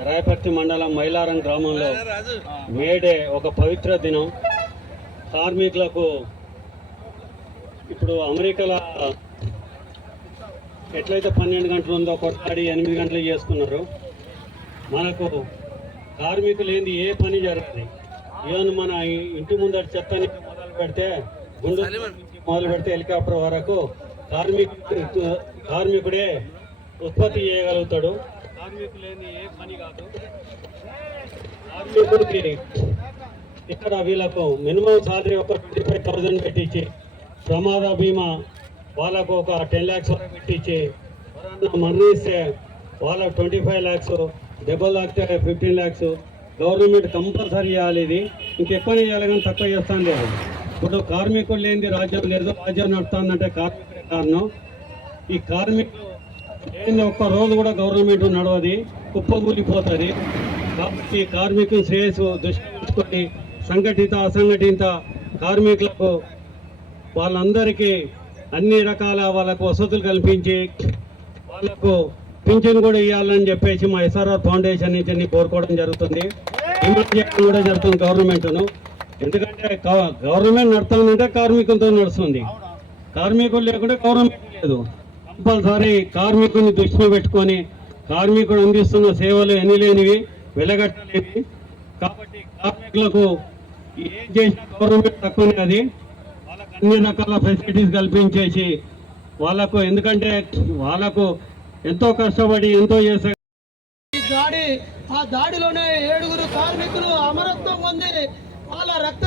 రాయపర్తి మండలం మైలారం గ్రామంలో మేడే ఒక పవిత్ర దినం. కార్మికులకు ఇప్పుడు అమెరికాలో ఎట్లయితే పన్నెండు గంటలు ఉందో కొట్లాడి ఎనిమిది గంటలు చేసుకున్నారు. మనకు కార్మికులు ఏంది ఏ పని జరగదు ఈవెన్ మన ఇంటి ముందర చెత్తని మొదలు పెడితే గుండు మొదలు పెడితే హెలికాప్టర్ వరకు కార్మికు కార్మికుడే ఉత్పత్తి చేయగలుగుతాడు. ఏ పని కాదు. కార్మికుడికి ఇక్కడ వీళ్ళకు మినిమం సాలరీ ఒక ట్వంటీ ఫైవ్ థౌసండ్ పెట్టించి ప్రమాద బీమా వాళ్ళకు ఒక టెన్ ల్యాక్స్ వరకు పెట్టించి మరణిస్తే వాళ్ళకు ట్వంటీ ఫైవ్ ల్యాక్స్ దెబ్బలు తాకితే ఫిఫ్టీన్ ల్యాక్స్ గవర్నమెంట్ కంపల్సరీ ఇవ్వాలి ఇది. ఇంకెక్కువ చేయాలి కానీ తక్కువ చేస్తాను లేదు ఇప్పుడు కార్మికులు లేనిది రాజ్యం లేదు రాజ్యం నడుస్తుందంటే కార్మికుడే కారణం. ఈ కార్మికులు ఒక్క రోజు కూడా గవర్నమెంట్ నడవది కుప్పకూలిపోతుంది. కాబట్టి కార్మికుల శ్రేయస్సు దృష్టి సంఘటిత అసంఘటిత కార్మికులకు వాళ్ళందరికీ అన్ని రకాల వాళ్ళకు వసతులు కల్పించి వాళ్ళకు పింఛన్ కూడా ఇవ్వాలని చెప్పేసి మా ఎస్ఆర్ఆర్ ఫౌండేషన్ నుంచి కోరుకోవడం జరుగుతుంది. డిమాండ్ చేయడం కూడా జరుగుతుంది గవర్నమెంట్ను. ఎందుకంటే గవర్నమెంట్ నడుతుందంటే కార్మికులతో నడుస్తుంది. కార్మికులు లేకుంటే గవర్నమెంట్ లేదు. కంపల్సరీ కార్మికుని దృష్టిలో పెట్టుకొని కార్మికుడు అందిస్తున్న సేవలు ఎన్ని లేనివి వెలగట్టలేవి కాబట్టి కార్మికులకు ఏం చేసినా గవర్నమెంట్ తక్కువనే అది. వాళ్ళకు అన్ని రకాల ఫెసిలిటీస్ కల్పించేసి వాళ్ళకు ఎందుకంటే వాళ్ళకు ఎంతో కష్టపడి ఎంతో చేసే దాడి ఆ దాడిలోనే ఏడుగురు కార్మికులు అమరత్వం పొంది వాళ్ళ రక్త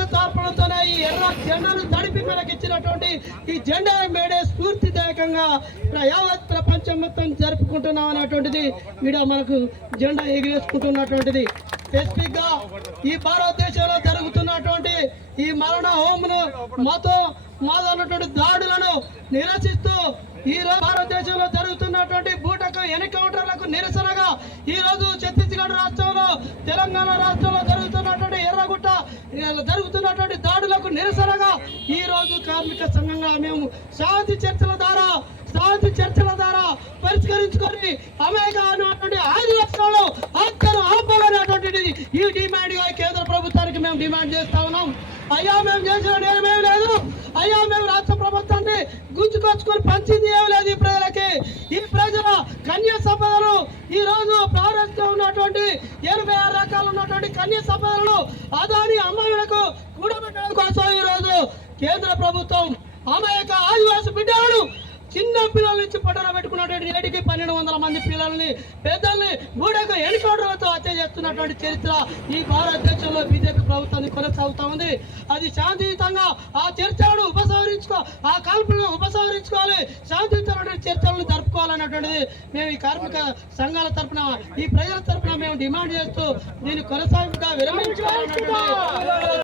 జెండాను తడిపి మనకి ఇచ్చినటువంటి ఈ జెండా మేడే స్ఫూర్తిదాయకంగా యావత్ ప్రపంచం మొత్తం జరుపుకుంటున్నాం అనేటువంటిది ఈడ మనకు జెండా ఎగిరేసుకుంటున్నటువంటిది. స్పెసిఫిక్గా ఈ భారతదేశంలో జరుగుతున్నటువంటి ఈ మరణ హోమ్ను మాతో మాదన్నటువంటి దాడులను నిరసిస్తూ ఈ రోజు భారతదేశంలో జరుగుతున్నటువంటి బూటకు ఎన్కౌంటర్లకు నిరసనగా ఈ రోజు ఛత్తీస్గఢ్ రాష్ట్రంలో తెలంగాణ రాష్ట్రంలో జరుగుతున్నటువంటి ఎర్రగుట్ట జరుగుతున్నటువంటి దాడులకు నిరసన కార్మిక సంఘంగా మేము శాంతి చర్చల ద్వారా శాంతి చర్చల ద్వారా పరిష్కరించుకొని అమెరికా అనేటువంటి ఐదు రాష్ట్రాల్లో హత్యను ఆపాలనేటువంటిది ఈ డిమాండ్ కేంద్ర ప్రభుత్వానికి మేము డిమాండ్ చేస్తా ఉన్నాం. అయ్యా మేము చేసిన నేరమేం లేదు. అయ్యా మేము రాష్ట్ర ప్రభుత్వాన్ని గుంజుకొచ్చుకొని పంచింది ఏం లేదు ఈ ప్రజలకి. ఈ ప్రజల కన్యా సంపదలు ఈ రోజు ప్రారంభంలో ఉన్నటువంటి ఎనభై ఆరు రకాలు ఉన్నటువంటి కన్యా సంపదలను అదాని అమ్మాయిలకు కూడబెట్టడం కోసం ఈ రోజు కేంద్ర ప్రభుత్వం ఆమె యొక్క ఆదివాసి బిడ్డలను చిన్న పిల్లల నుంచి పట్టణ పెట్టుకున్నటువంటి ఏడికి పన్నెండు వందల మంది పిల్లల్ని పెద్దల్ని గూడక ఎన్కౌంటర్లతో హత్య చేస్తున్నటువంటి చరిత్ర ఈ భారతదేశంలో బీజేపీ ప్రభుత్వాన్ని కొనసాగుతా ఉంది. అది శాంతియుతంగా ఆ చర్చలను ఉపసంహరించుకో ఆ కాల్పులను ఉపసంహరించుకోవాలి. శాంతియుతమైనటువంటి చర్చలను జరుపుకోవాలన్నటువంటిది మేము ఈ కార్మిక సంఘాల తరపున ఈ ప్రజల తరఫున మేము డిమాండ్ చేస్తూ దీన్ని కొనసాగుగా విరమించుకోవాలన్నటువంటి